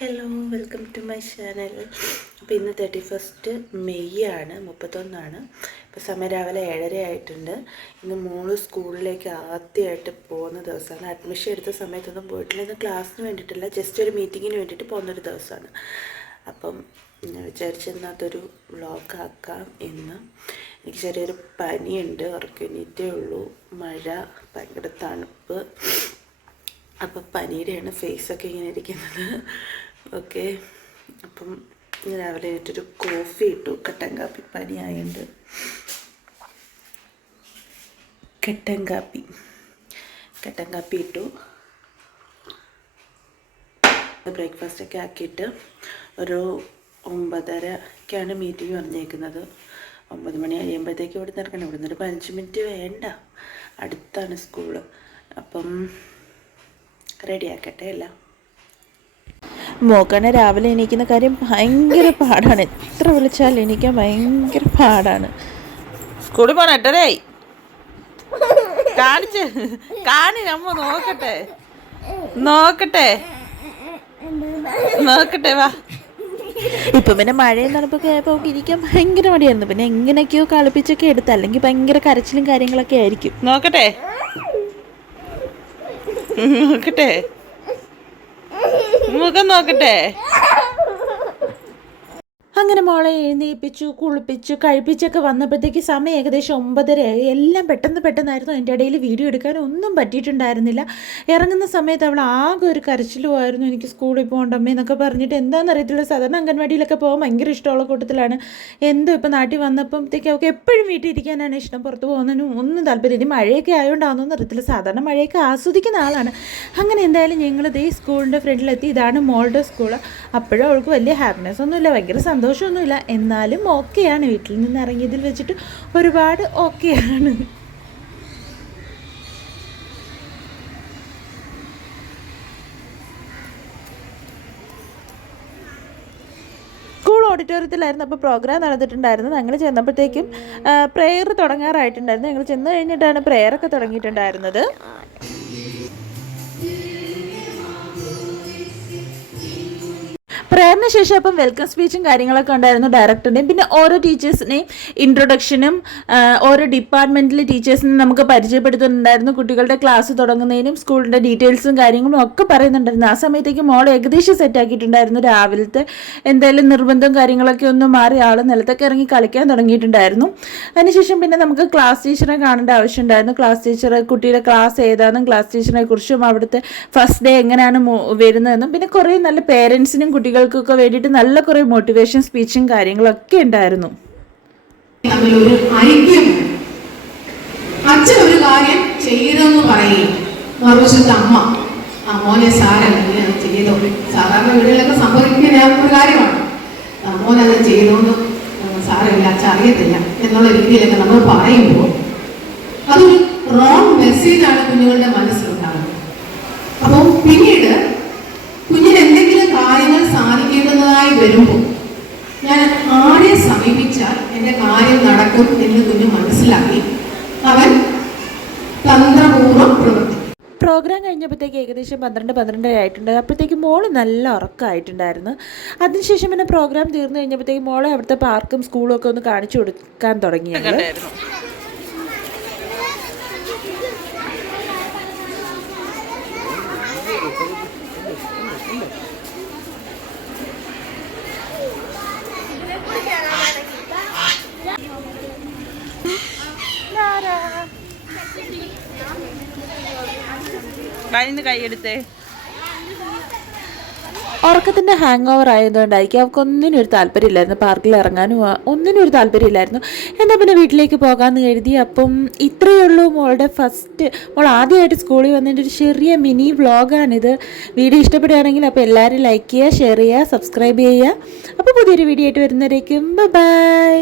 Hello welcome to my channel അപ്പോൾ ഇന്ന് thirty first May ആണ് മുപ്പത്തൊന്നാണ്. ഇപ്പോൾ സമയം രാവിലെ ഏഴര ആയിട്ടുണ്ട്. ഇന്ന് മോൾ സ്കൂളിലേക്ക് ആദ്യമായിട്ട് പോകുന്ന ദിവസമാണ്. അഡ്മിഷൻ എടുത്ത സമയത്തൊന്നും പോയിട്ടില്ല. ഇന്ന് ക്ലാസ്സിന് വേണ്ടിയിട്ടില്ല ജസ്റ്റ് ഒരു മീറ്റിങ്ങിന് വേണ്ടിയിട്ട് പോകുന്നൊരു ദിവസമാണ്. അപ്പം ഞാൻ വിചാരിച്ചെന്നാൽ അതൊരു വ്ളോഗ് ആക്കാം ഇന്ന് എനിക്ക് ചെറിയൊരു പനിയുണ്ട് ഉറക്കണിറ്റേ ഉള്ളൂ. മഴ ഭയങ്കര തണുപ്പ്. അപ്പം പനിയുടെയാണ് ഫേസൊക്കെ ഇങ്ങനെ ഇരിക്കുന്നത്. ഓക്കെ. അപ്പം രാവിലെ ആയിട്ടൊരു കോഫി ഇട്ടു. കട്ടൻ കാപ്പി പനിയായുണ്ട്. കട്ടൻ കാപ്പി. കട്ടൻ കാപ്പി ഇട്ടു. ബ്രേക്ക്ഫാസ്റ്റ് ഒക്കെ ആക്കിയിട്ട് ഒരു ഒമ്പതരക്കാണ് മീറ്റിംഗ് പറഞ്ഞേക്കുന്നത് ഒമ്പത് മണി കഴിയുമ്പോഴത്തേക്ക് ഇവിടെ നിന്ന് ഇറങ്ങണം. ഇവിടെ നിന്നൊരു പതിനഞ്ച് മിനിറ്റ് വേണ്ട. അടുത്താണ് സ്കൂൾ അപ്പം റെഡിയാക്കട്ടെ എല്ലാം. മോക്കാണ് രാവിലെ എണീക്കുന്ന കാര്യം ഭയങ്കര പാടാണ്. എത്ര വിളിച്ചാൽ എണീക്കാൻ ഭയങ്കര പാടാണ്. സ്കൂളിൽ പോകണം എട്ടരയായി. കാണിച്ച്. കാണി നമ്മ നോക്കട്ടെ. നോക്കട്ടെ. നോക്കട്ടെ വാ. ഇപ്പം പിന്നെ മഴയും തണുപ്പൊക്കെ ആയപ്പോൾ അവൾക്ക് ഇരിക്കാൻ ഭയങ്കര മടിയായിരുന്നു. പിന്നെ എങ്ങനെയൊക്കെയോ കളിപ്പിച്ചൊക്കെ എടുത്ത് അല്ലെങ്കിൽ ഭയങ്കര കരച്ചിലും കാര്യങ്ങളൊക്കെ ആയിരിക്കും. നോക്കട്ടെ. നോക്കട്ടെ. മുഖം നോക്കട്ടെ. അങ്ങനെ മോളെ എഴുന്നേൽപ്പിച്ചു കുളിപ്പിച്ചു കഴിപ്പിച്ചൊക്കെ വന്നപ്പോഴത്തേക്ക് സമയം ഏകദേശം ഒമ്പതരയായി എല്ലാം പെട്ടെന്ന് പെട്ടെന്നായിരുന്നു. എന്റെ ഇടയിൽ വീഡിയോ എടുക്കാൻ ഒന്നും പറ്റിയിട്ടുണ്ടായിരുന്നില്ല. ഇറങ്ങുന്ന സമയത്ത് അവൾ ആകെ ഒരു കരച്ചിലുമായിരുന്നു എനിക്ക് സ്കൂളിൽ പോകണ്ടമ്മേ എന്നൊക്കെ പറഞ്ഞിട്ട് എന്താണെന്ന് അറിയത്തില്ല. സാധാരണ അംഗൻവാടിയിലൊക്കെ പോകാൻ ഭയങ്കര ഇഷ്ടമുള്ള കൂട്ടത്തിലാണ്. എന്തോ ഇപ്പോൾ നാട്ടിൽ വന്നപ്പോഴത്തേക്ക് അവൾക്ക് എപ്പോഴും വീട്ടിൽ ഇരിക്കാനാണ് ഇഷ്ടം. പുറത്ത് പോകുന്നതിനും ഒന്നും താല്പര്യം ഇനി മഴയൊക്കെ ആയതുകൊണ്ടാണെന്നൊന്നും അറിയത്തില്ല. സാധാരണ മഴയൊക്കെ ആസ്വദിക്കുന്ന ആളാണ്. അങ്ങനെ എന്തായാലും ഞങ്ങൾ ഈ സ്കൂളിന്റെ ഫ്രണ്ടിലെത്തി. ഇതാണ് മോളുടെ സ്കൂൾ അപ്പോഴും അവൾക്ക് വലിയ ഹാപ്പിനെസ് ഒന്നുമില്ല. ഭയങ്കര സന്തോഷമൊന്നുമില്ല. എന്നാലും ഓക്കെയാണ് വീട്ടിൽ നിന്ന് ഇറങ്ങിയതിൽ വെച്ചിട്ട് ഒരുപാട് ഓക്കെയാണ്. ഓഡിറ്റോറിയത്തിലായിരുന്നു അപ്പോൾ പ്രോഗ്രാം നടന്നിട്ടുണ്ടായിരുന്നു ഞങ്ങൾ ചെന്നപ്പോഴത്തേക്കും പ്രെയർ തുടങ്ങാറായിട്ടുണ്ടായിരുന്നു. ഞങ്ങൾ ചെന്ന് കഴിഞ്ഞിട്ടാണ് പ്രെയറൊക്കെ തുടങ്ങിയിട്ടുണ്ടായിരുന്നത്. ശേഷം അപ്പം വെൽക്കം സ്പീച്ചും കാര്യങ്ങളൊക്കെ ഉണ്ടായിരുന്നു ഡയറക്ടറിന്റെയും പിന്നെ ഓരോ ടീച്ചേഴ്സിനെയും ഇൻട്രൊഡക്ഷനും ഓരോ ഡിപ്പാർട്ട്മെന്റിലെ ടീച്ചേഴ്സിനെ നമുക്ക് പരിചയപ്പെടുത്തുന്നുണ്ടായിരുന്നു. കുട്ടികളുടെ ക്ലാസ് തുടങ്ങുന്നതിനും സ്കൂളിന്റെ ഡീറ്റെയിൽസും കാര്യങ്ങളും ഒക്കെ പറയുന്നുണ്ടായിരുന്നു. ആ സമയത്തേക്ക് മോൾ ഏകദേശം സെറ്റ് ആക്കിയിട്ടുണ്ടായിരുന്നു രാവിലത്തെ. എന്തായാലും നിർബന്ധവും കാര്യങ്ങളൊക്കെ ഒന്ന് മാറി ആൾ നിലത്തൊക്കെ ഇറങ്ങി കളിക്കാൻ തുടങ്ങിയിട്ടുണ്ടായിരുന്നു. അതിനുശേഷം പിന്നെ നമുക്ക് ക്ലാസ് ടീച്ചറെ കാണേണ്ട ആവശ്യമുണ്ടായിരുന്നു. ക്ലാസ് ടീച്ചർ കുട്ടിയുടെ ക്ലാസ് ഏതാണെന്നും ക്ലാസ് ടീച്ചറിനെ കുറിച്ചും അവിടുത്തെ ഫസ്റ്റ് ഡേ എങ്ങനെയാണ് വരുന്നതെന്നും പിന്നെ കുറേ നല്ല പേരൻസിനും കുട്ടികൾക്കൊക്കെ വേണ്ടിയിട്ട് നല്ല കുറേ മോട്ടിവേഷൻ സ്പീച്ചും കാര്യങ്ങളൊക്കെ ഉണ്ടായിരുന്നു. അച്ഛൻ ഒരു കാര്യം ചെയ്തെന്ന് പറയും. മറുവശത്ത് അമ്മ ആ മോനെ സാരല്ല ചെയ്തോ. സാധാരണ വീടുകളിലൊക്കെ സംഭവിക്കുന്ന ഒരു കാര്യമാണ്. അത് ചെയ്തോന്ന് സാരമില്ല അച്ഛൻ അറിയത്തില്ല എന്നുള്ള രീതിയിലൊക്കെ നമ്മൾ പറയുമ്പോൾ അതൊരു റോങ് മെസ്സേജാണ് കുഞ്ഞുങ്ങളുടെ മനസ്സിലുണ്ടാകുന്നത്. അപ്പോൾ പിന്നീട് എന്ന് കുഞ്ഞു മനസ്സിലാക്കി. അവൻ തന്ത്രപൂർവം പ്രവർത്തിക്കും പ്രോഗ്രാം കഴിഞ്ഞപ്പോഴത്തേക്ക് ഏകദേശം പന്ത്രണ്ട് പന്ത്രണ്ടര ആയിട്ടുണ്ട്. അപ്പോഴത്തേക്ക് മോൾ നല്ല ഉറക്കമായിട്ടുണ്ടായിരുന്നു. അതിനുശേഷം പിന്നെ പ്രോഗ്രാം തീർന്നു കഴിഞ്ഞപ്പോഴത്തേക്ക് മോളെ അവിടുത്തെ പാർക്കും സ്കൂളും ഒക്കെ ഒന്ന് കാണിച്ചു കൊടുക്കാൻ തുടങ്ങി ഉറക്കത്തിന്റെ ഹാങ് ഓവർ ആയതുകൊണ്ടായിരിക്കും അവർക്ക് ഒന്നിനും ഒരു താല്പര്യമില്ലായിരുന്നു. പാർക്കിൽ ഇറങ്ങാനും ഒന്നിനും ഒരു താല്പര്യമില്ലായിരുന്നു. എന്നാൽ പിന്നെ വീട്ടിലേക്ക് പോകാമെന്ന് കരുതി അപ്പം ഇത്രയേ ഉള്ളൂ മോളുടെ ഫസ്റ്റ് മോൾ ആദ്യമായിട്ട് സ്കൂളിൽ വന്നതിന്റെ ഒരു ചെറിയ മിനി വ്ളോഗാണിത് വീഡിയോ ഇഷ്ടപ്പെടുകയാണെങ്കിൽ അപ്പോൾ എല്ലാവരും ലൈക്ക് ചെയ്യുക ഷെയർ ചെയ്യുക സബ്സ്ക്രൈബ് ചെയ്യുക. അപ്പോൾ പുതിയൊരു വീഡിയോ ആയിട്ട് വരുന്നവരേക്കും ബൈ